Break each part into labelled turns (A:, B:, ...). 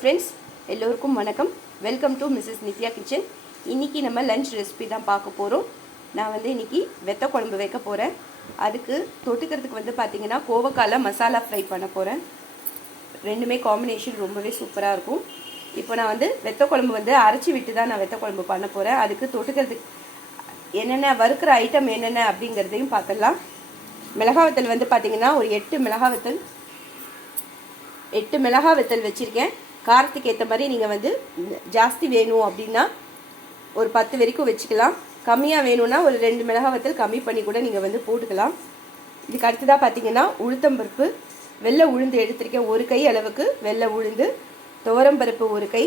A: Friends எல்லோருக்கும் வணக்கம். Welcome to missus Nithya kitchen இன்றைக்கி நம்ம லஞ்ச் ரெசிபி தான் பார்க்க போகிறோம் நான் வந்து இன்றைக்கி வெத்த குழம்பு வைக்க போகிறேன் அதுக்கு தொட்டுக்கிறதுக்கு வந்து பார்த்திங்கன்னா கோவக்கால மசாலா ஃப்ரை பண்ண போகிறேன் ரெண்டுமே காம்பினேஷன் ரொம்பவே சூப்பராக இருக்கும். இப்போ நான் வந்து வெத்த குழம்பு வந்து அரைச்சி விட்டு தான் நான் வெத்த குழம்பு பண்ண போகிறேன் அதுக்கு தொட்டுக்கிறதுக்கு என்னென்ன வறுக்கிற ஐட்டம் என்னென்ன அப்படிங்கிறதையும் பார்க்கலாம் மிளகா வத்தல் வந்து பார்த்திங்கன்னா ஒரு எட்டு மிளகா வத்தல் எட்டு மிளகா வத்தல் வச்சுருக்கேன். காரத்துக்கு ஏற்ற மாதிரி நீங்கள் வந்து ஜாஸ்தி வேணும் அப்படின்னா ஒரு பத்து வரைக்கும் வச்சுக்கலாம். கம்மியாக வேணும்னா ஒரு ரெண்டு மிளகா வத்தல் கம்மி பண்ணி கூட நீங்கள் வந்து போட்டுக்கலாம். இதுக்கு அடுத்ததாக பார்த்தீங்கன்னா உளுத்தம்பருப்பு வெள்ளை உளுந்து எடுத்திருக்கேன். ஒரு கை அளவுக்கு வெள்ளை உளுந்து துவரம்பருப்பு ஒரு கை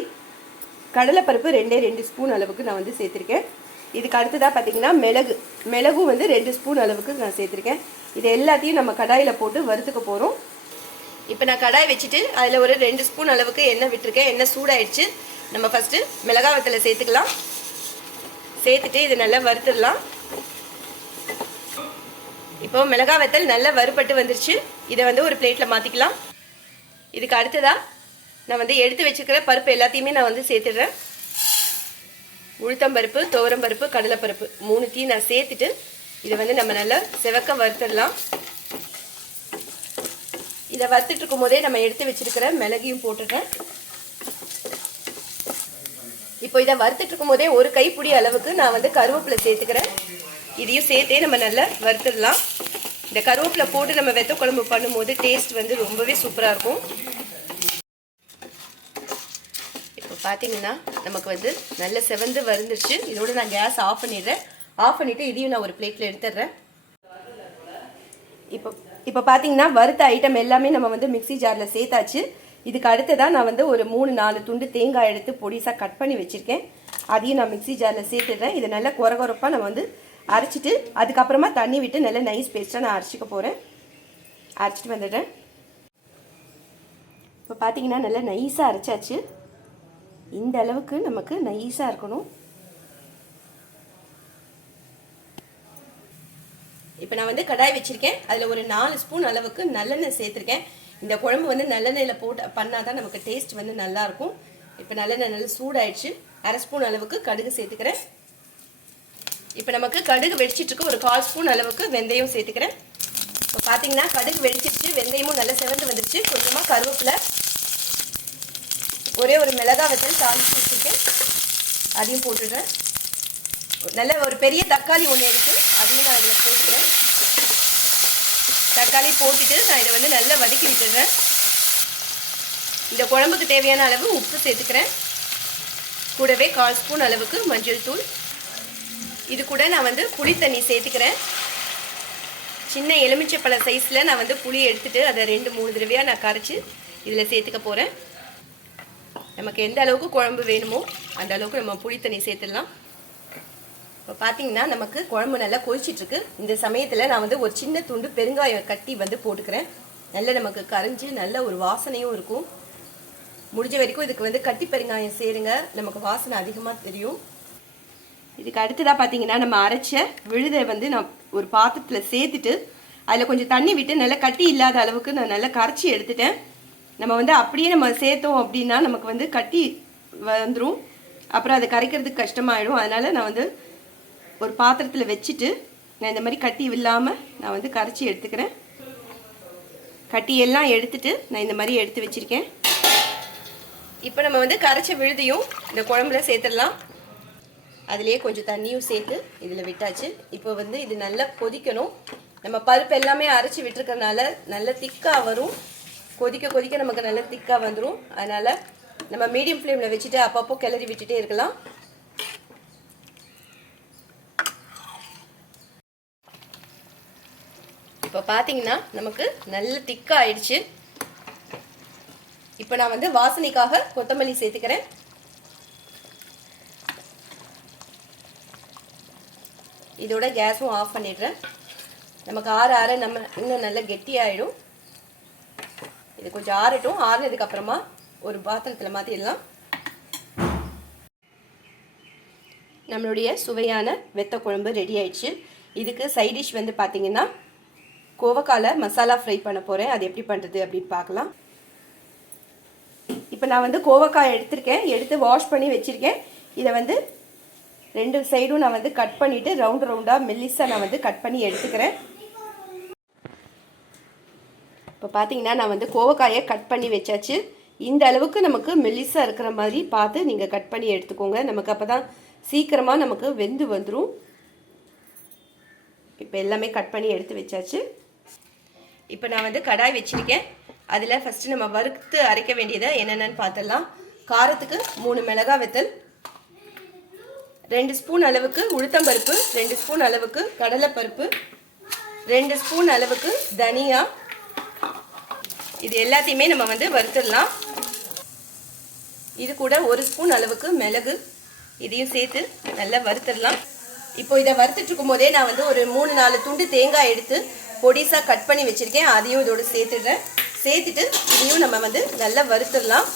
A: கடலைப்பருப்பு ரெண்டே ரெண்டு ஸ்பூன் அளவுக்கு நான் வந்து சேர்த்துருக்கேன். இதுக்கு அடுத்ததாக பார்த்தீங்கன்னா மிளகு. மிளகும் வந்து ரெண்டு ஸ்பூன் அளவுக்கு நான் சேர்த்துருக்கேன். இது எல்லாத்தையும் நம்ம கடாயில் போட்டு வறுத்துக்க போகிறோம் இப்போ நான் கடாய் வச்சுட்டு அதில் ஒரு ரெண்டு ஸ்பூன் அளவுக்கு எண்ணெய் விட்டுருக்கேன். எண்ணெய் சூடாயிடுச்சு. நம்ம ஃபஸ்ட்டு மிளகாய் வத்தலை சேர்த்துக்கலாம். சேர்த்துட்டு இதை நல்லா வறுத்துடலாம். இப்போ மிளகாய் வத்தல் நல்லா வறுபட்டு வந்துருச்சு. இதை வந்து ஒரு பிளேட்டில் மாற்றிக்கலாம் இதுக்கு அடுத்ததாக நான் வந்து எடுத்து வச்சுருக்கிற பருப்பு எல்லாத்தையுமே நான் வந்து சேர்த்துடுறேன். உளுத்தம்பருப்பு துவரம்பருப்பு கடலைப்பருப்பு மூணுத்தையும் நான் சேர்த்துட்டு இதை வந்து நம்ம நல்லா செவக்க வறுத்துடலாம். இதை வறுத்துட்டு இருக்கும் போதே நம்ம எடுத்து வச்சிருக்கிற மிளகையும் போட்டுட்டேன். இப்போ இதை வறுத்துட்டு இருக்கும் போதே ஒரு கைப்பிடி அளவுக்கு நான் வந்து கருவேப்பிலை சேர்த்துக்கிறேன். இதையும் சேர்த்தே நம்ம நல்லா வறுத்துடலாம். இந்த கருவேப்பிலை போட்டு நம்ம வெத்த குழம்பு பண்ணும்போது டேஸ்ட் வந்து ரொம்பவே சூப்பராக இருக்கும். இப்போ பார்த்தீங்கன்னா நமக்கு வந்து நல்ல செவந்து வறுந்துருச்சு. இதோட நான் கேஸ் ஆஃப் பண்ணிடுறேன். ஆஃப் பண்ணிவிட்டு இதையும் நான் ஒரு பிளேட்டில் எடுத்துடுறேன். இப்போ இப்போ பார்த்தீங்கன்னா வறுத்த ஐட்டம் எல்லாமே நம்ம வந்து மிக்சி ஜாரில் சேர்த்தாச்சு. இதுக்கு அடுத்ததாக நான் வந்து ஒரு மூணு நாலு துண்டு தேங்காய் எடுத்து பொடிசாக கட் பண்ணி வச்சுருக்கேன். அதையும் நான் மிக்சி ஜாரில் சேர்த்துடுறேன். இதை நல்லா குறகுறப்பாக நம்ம வந்து அரைச்சிட்டு அதுக்கப்புறமா தண்ணி விட்டு நல்லா நைஸ் பேஸ்ட்டாக நான் அரைச்சிக்க போகிறேன் அரைச்சிட்டு வந்துடுறேன். இப்போ பார்த்தீங்கன்னா நல்லா நைஸாக அரைச்சாச்சு. இந்த அளவுக்கு நமக்கு நைஸாக இருக்கணும். இப்போ நான் வந்து கடாய் வச்சுருக்கேன். அதில் ஒரு நாலு ஸ்பூன் அளவுக்கு நல்லெண்ணெய் சேர்த்துருக்கேன். இந்த குழம்பு வந்து நல்லெண்ணெயில் போட்டு பண்ணால் தான் நமக்கு டேஸ்ட் வந்து நல்லாயிருக்கும். இப்போ நல்லெண்ணெய் நல்லா சூடாயிடுச்சு. அரை ஸ்பூன் அளவுக்கு கடுகு சேர்த்துக்கிறேன். இப்போ நமக்கு கடுகு வெடிச்சிட்ருக்கு. ஒரு கால் ஸ்பூன் அளவுக்கு வெந்தயம் சேர்த்துக்கிறேன். இப்போ பார்த்தீங்கன்னா கடுகு வெடிச்சிருச்சு. வெந்தயமும் நல்லா செவந்து வந்துருச்சு. கொஞ்சமாக கருவேப்பிலை ஒரே ஒரு மிளகா வச்சு தாளிச்சு வச்சுருக்கேன். அதையும் போட்டுடுறேன். நல்ல ஒரு பெரிய தக்காளி ஒன்று இருக்குது அதையும் நான் இதில் போட்டுக்கிறேன். தக்காளி போட்டுட்டு நான் இதை வந்து நல்லா வதக்கி விட்டுடுறேன். இந்த குழம்புக்கு தேவையான அளவு உப்பு சேர்த்துக்கிறேன். கூடவே கால் ஸ்பூன் அளவுக்கு மஞ்சள் தூள். இது கூட நான் வந்து புளி தண்ணி சேர்த்துக்கிறேன். சின்ன எலுமிச்சைப்பழ சைஸில் நான் வந்து புளி எடுத்துகிட்டு அதை ரெண்டு மூணு தடவையாக நான் கரைச்சி இதில் சேர்த்துக்க போகிறேன் நமக்கு எந்த அளவுக்கு குழம்பு வேணுமோ அந்த அளவுக்கு நம்ம புளி தண்ணி சேர்த்துடலாம். பார்த்தீங்கன்னா நமக்கு குழம்பு நல்லா கொதிச்சிட்ருக்கு. இந்த சமயத்தில் நான் வந்து ஒரு சின்ன துண்டு பெருங்காயம் கட்டி வந்து போட்டுக்கிறேன். நல்லா நமக்கு கரைஞ்சி நல்ல ஒரு வாசனையும் இருக்கும். முடிஞ்ச வரைக்கும் இதுக்கு வந்து கட்டி பெருங்காயம் சேருங்க. நமக்கு வாசனை அதிகமாக தெரியும். இதுக்கு அடுத்ததாக பார்த்தீங்கன்னா நம்ம அரைச்ச விழுதை வந்து நான் ஒரு பாத்திரத்தில் சேர்த்துட்டு அதில் கொஞ்சம் தண்ணி விட்டு நல்லா கட்டி இல்லாத அளவுக்கு நான் நல்லா கரைச்சி எடுத்துட்டேன். நம்ம வந்து அப்படியே நம்ம சேர்த்தோம் அப்படின்னா நமக்கு வந்து கட்டி வந்துடும் அப்புறம் அதை கரைக்கிறதுக்கு கஷ்டமாயிடும். அதனால் நான் வந்து ஒரு பாத்திரத்தில் வச்சுட்டு நான் இந்த மாதிரி கட்டி இல்லாமல் நான் வந்து கரைச்சி எடுத்துக்கிறேன். கட்டியெல்லாம் எடுத்துட்டு நான் இந்த மாதிரி எடுத்து வச்சுருக்கேன். இப்போ நம்ம வந்து கரைச்ச விழுதியும் இந்த குழம்புல சேர்த்துடலாம். அதுலேயே கொஞ்சம் தண்ணியும் சேர்த்து இதில் விட்டாச்சு. இப்போ வந்து இது நல்லா கொதிக்கணும். நம்ம பருப்பு எல்லாமே அரைச்சி விட்டுருக்கறனால நல்ல திக்காக வரும். கொதிக்க கொதிக்க நமக்கு நல்ல திக்காக வந்துடும் அதனால் நம்ம மீடியம் ஃப்ளேமில் வச்சுட்டு அப்பப்போ கிளறி விட்டுட்டே இருக்கலாம். இப்போ பார்த்தீங்கன்னா நமக்கு நல்ல திக்காக ஆயிடுச்சு. இப்போ நான் வந்து வாசனைக்காக கொத்தமல்லி சேர்த்துக்கிறேன். இதோட கேஸும் ஆஃப் பண்ணிடுறேன். நமக்கு ஆற ஆற நம்ம இன்னும் நல்லா கெட்டியாயிடும். இது கொஞ்சம் ஆறட்டும். ஆறுனதுக்கு அப்புறமா ஒரு பாத்திரத்தில் மாற்றிடலாம் நம்மளுடைய சுவையான வெத்த குழம்பு ரெடி ஆயிடுச்சு. இதுக்கு சைட் டிஷ் வந்து பார்த்தீங்கன்னா கோவக்கால மசாலா ஃப்ரை பண்ண போகிறேன் அது எப்படி பண்ணுறது அப்படின்னு பார்க்கலாம். இப்போ நான் வந்து கோவக்காய் எடுத்திருக்கேன். எடுத்து வாஷ் பண்ணி வச்சுருக்கேன். இதை வந்து ரெண்டு சைடும் நான் வந்து கட் பண்ணிவிட்டு ரவுண்ட் ரவுண்டாக மெல்லிஸாக நான் வந்து கட் பண்ணி எடுத்துக்கிறேன். இப்போ பார்த்தீங்கன்னா நான் வந்து கோவக்காயை கட் பண்ணி வச்சாச்சு. இந்த அளவுக்கு நமக்கு மெல்லிஸாக இருக்கிற மாதிரி பார்த்து நீங்கள் கட் பண்ணி எடுத்துக்கோங்க. நமக்கு அப்போ தான் சீக்கிரமாக நமக்கு வெந்து வந்துடும் இப்போ எல்லாமே கட் பண்ணி எடுத்து வச்சாச்சு. இப்போ நான் வந்து கடாய் வச்சுருக்கேன். அதில் ஃபஸ்ட்டு நம்ம வறுத்து அரைக்க வேண்டியதை என்னென்னு பார்த்துடலாம் காரத்துக்கு மூணு மிளகா வெத்தல் ரெண்டு ஸ்பூன் அளவுக்கு உளுத்தம்பருப்பு ரெண்டு ஸ்பூன் அளவுக்கு கடலைப்பருப்பு ரெண்டு ஸ்பூன் அளவுக்கு தனியா. இது எல்லாத்தையுமே நம்ம வந்து வறுத்துடலாம். இது கூட ஒரு ஸ்பூன் அளவுக்கு மிளகு. இதையும் சேர்த்து நல்லா வறுத்துடலாம். இப்போ இதை வறுத்துட்டு இருக்கும் போதே நான் வந்து ஒரு மூணு நாலு துண்டு தேங்காய் எடுத்து பொடிசாக கட் பண்ணி வச்சுருக்கேன். அதையும் இதோடு சேர்த்துடுறேன். சேர்த்துட்டு இதையும் நம்ம வந்து நல்லா வறுத்துடலாம்.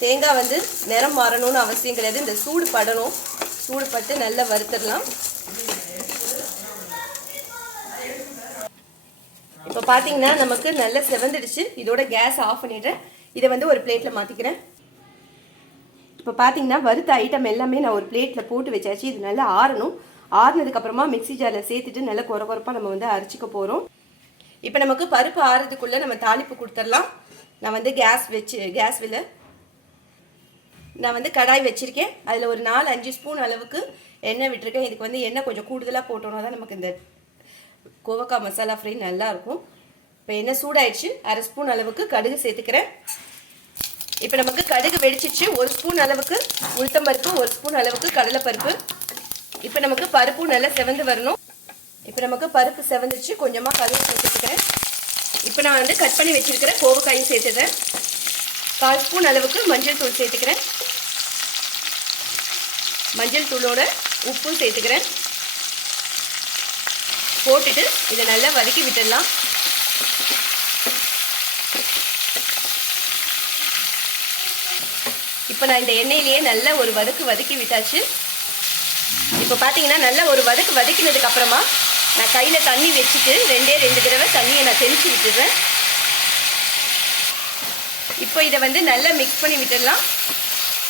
A: தேங்காய் வந்து நிறம் மாறணும்னு அவசியம் கிடையாது. இந்த சூடு படணும். சூடு பட்டு நல்லா வறுத்துடலாம். இப்போ பார்த்தீங்கன்னா நமக்கு நல்லா செவந்துடுச்சு. இதோட கேஸ் ஆஃப் பண்ணிடுறேன். இதை வந்து ஒரு பிளேட்டில் மாற்றிக்கிறேன் இப்போ பார்த்தீங்கன்னா வறுத்த ஐட்டம் எல்லாமே நான் ஒரு பிளேட்டில் போட்டு வச்சாச்சு. இது நல்லா ஆறணும். ஆறுனதுக்கப்புறமா மிக்ஸி ஜாரில் சேர்த்துட்டு நல்லா குறை குறைப்பாக நம்ம வந்து அரைச்சிக்க போகிறோம் இப்போ நமக்கு பருப்பு ஆறுறதுக்குள்ளே நம்ம தாளிப்பு கொடுத்துடலாம். நான் வந்து கேஸ் வச்சு கேஸ் வில. நான் வந்து கடாய் வச்சுருக்கேன். அதில் ஒரு நாலு அஞ்சு ஸ்பூன் அளவுக்கு எண்ணெய் விட்டுருக்கேன். இதுக்கு வந்து எண்ணெய் கொஞ்சம் கூடுதலாக போட்டோம்னா தான் நமக்கு இந்த கோவக்காய் மசாலா ஃப்ரை நல்லாயிருக்கும் இப்போ எண்ணெய் சூடாயிடுச்சு. அரை ஸ்பூன் அளவுக்கு கடுகு சேர்த்துக்கிறேன். இப்போ நமக்கு கடுகு வெடிச்சிச்சு. ஒரு ஸ்பூன் அளவுக்கு உளுத்தம்பருப்பு ஒரு ஸ்பூன் அளவுக்கு கடலைப்பருப்பு. இப்போ நமக்கு பருப்பும் நல்லா செவந்து வரணும். இப்போ நமக்கு பருப்பு செவந்துச்சு. கொஞ்சமாக கருவு சேர்த்துக்கிறேன். இப்போ நான் வந்து கட் பண்ணி வச்சிருக்கிறேன் கோவக்காயும் சேர்த்துக்கிறேன் கால் ஸ்பூன் அளவுக்கு மஞ்சள் தூள் சேர்த்துக்கிறேன். மஞ்சள் தூளோட உப்பும் சேர்த்துக்கிறேன். போட்டுட்டு இதை நல்லா வதக்கி விட்டுடலாம். இப்போ நான் இந்த எண்ணெயிலேயே நல்ல ஒரு வதக்கு வதக்கி விட்டாச்சு. இப்போ பார்த்தீங்கன்னா நல்லா ஒரு வதக்கு வதக்கினதுக்கு அப்புறமா நான் கையில் தண்ணி வச்சுட்டு ரெண்டே ரெண்டு தடவை தண்ணியை நான் தெளித்து விட்டுடுறேன். இப்போ இதை வந்து நல்லா மிக்ஸ் பண்ணி விட்டுடலாம்.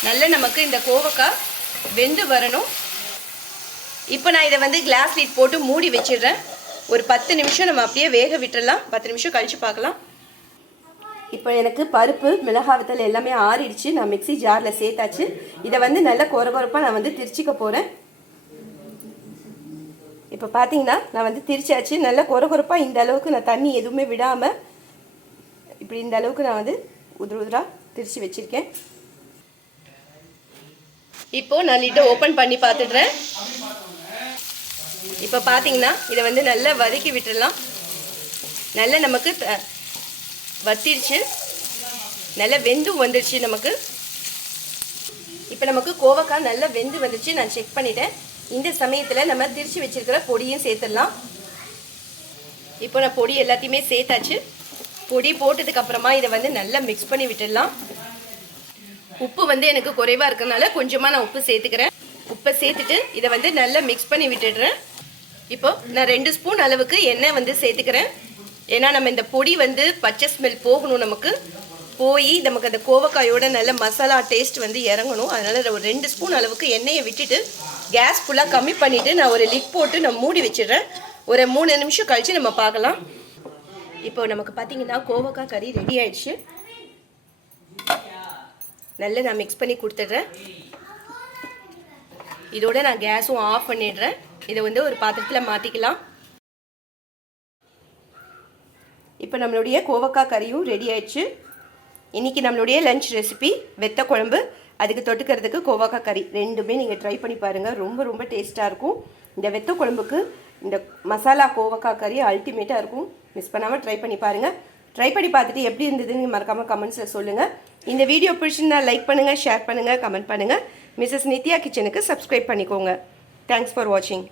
A: நல்லா நமக்கு இந்த கோவக்காய் வெந்து வரணும். இப்போ நான் இதை வந்து கிளாஸ் லீட் போட்டு மூடி வச்சிடுறேன். ஒரு பத்து நிமிஷம் நம்ம அப்படியே வேக விட்டுடலாம். பத்து நிமிஷம் கழித்து பார்க்கலாம். இப்போ எனக்கு பருப்பு மிளகாவத்தல் எல்லாமே ஆறிடுச்சு. நான் மிக்ஸி ஜாரில் சேர்த்தாச்சு. இதை வந்து நல்லா குறை குறைப்பாக நான் வந்து திரிச்சிக்க போகிறேன் இப்போ பார்த்தீங்கன்னா நான் வந்து திரிச்சாச்சு. நல்லா குறை குறைப்பாக இந்த அளவுக்கு நான் தண்ணி எதுவுமே விடாமல் இப்படி இந்த அளவுக்கு நான் வந்து உதிர உதிராக திரிச்சு வச்சுருக்கேன். இப்போ நான் லிட்டை ஓப்பன் பண்ணி பார்த்துடுறேன். இப்போ பார்த்தீங்கன்னா இதை வந்து நல்லா வதக்கி விட்டுடலாம். நல்லா நமக்கு த- வத்திடுச்சு நல்லா வெந்தும் வந்துடுச்சு நமக்கு. இப்போ நமக்கு கோவக்காய் நல்லா வெந்து வந்துடுச்சு நான் செக் பண்ணிட்டேன். இந்த சமயத்தில் நம்ம திரிச்சு வச்சுருக்கிற பொடியும் சேர்த்துடலாம். இப்போ நான் பொடி எல்லாத்தையுமே சேர்த்தாச்சு. பொடி போட்டதுக்கப்புறமா இதை வந்து நல்லா மிக்ஸ் பண்ணி விட்டுடலாம். உப்பு வந்து எனக்கு குறைவாக இருக்கிறதுனால கொஞ்சமாக நான் உப்பு சேர்த்துக்கிறேன். உப்பை சேர்த்துட்டு இதை வந்து நல்லா மிக்ஸ் பண்ணி விட்டுடுறேன். இப்போ நான் ரெண்டு ஸ்பூன் அளவுக்கு எண்ணெய் வந்து சேர்த்துக்கிறேன். ஏன்னா நம்ம இந்த பொடி வந்து பச்சை ஸ்மெல் போகணும் நமக்கு. போய் நமக்கு அந்த கோவக்காயோட நல்ல மசாலா டேஸ்ட் வந்து இறங்கணும். அதனால ஒரு ரெண்டு ஸ்பூன் அளவுக்கு எண்ணெயை விட்டுட்டு கேஸ் ஃபுல்லாக கம்மி பண்ணிவிட்டு நான் ஒரு லிக் போட்டு நான் மூடி வச்சிடுறேன். ஒரு மூணு நிமிஷம் கழித்து நம்ம பார்க்கலாம். இப்போ நமக்கு பார்த்தீங்கன்னா கோவக்காய் கறி ரெடி ஆயிடுச்சு. நல்லா நான் மிக்ஸ் பண்ணி கொடுத்துட்றேன். இதோட நான் கேஸும் ஆஃப் பண்ணிடுறேன். இதை வந்து ஒரு பாத்திரத்தில் மாற்றிக்கலாம் இப்போ நம்மளுடைய கோவக்காய் கறியும் ரெடி ஆயிடுச்சு. இன்றைக்கி நம்மளுடைய லஞ்ச் ரெசிபி வெத்த குழம்பு அதுக்கு தொட்டுக்கிறதுக்கு கோவாக்காய் கறி. ரெண்டுமே நீங்கள் ட்ரை பண்ணி பாருங்கள் ரொம்ப ரொம்ப டேஸ்ட்டாக இருக்கும். இந்த வெத்த குழம்புக்கு இந்த மசாலா கோவக்காய் கறி அல்டிமேட்டாக இருக்கும். மிஸ் பண்ணாமல் ட்ரை பண்ணி பாருங்கள் ட்ரை பண்ணி பார்த்துட்டு எப்படி இருந்ததுன்னு மறக்காமல் கமெண்ட்ஸில் சொல்லுங்கள் இந்த வீடியோ பிடிச்சிருந்தா லைக் பண்ணுங்கள் ஷேர் பண்ணுங்கள் கமெண்ட் பண்ணுங்கள் மிஸ்ஸஸ் நித்யா கிச்சனுக்கு சப்ஸ்கிரைப் பண்ணிக்கோங்க. தேங்க்ஸ் ஃபார் வாட்சிங்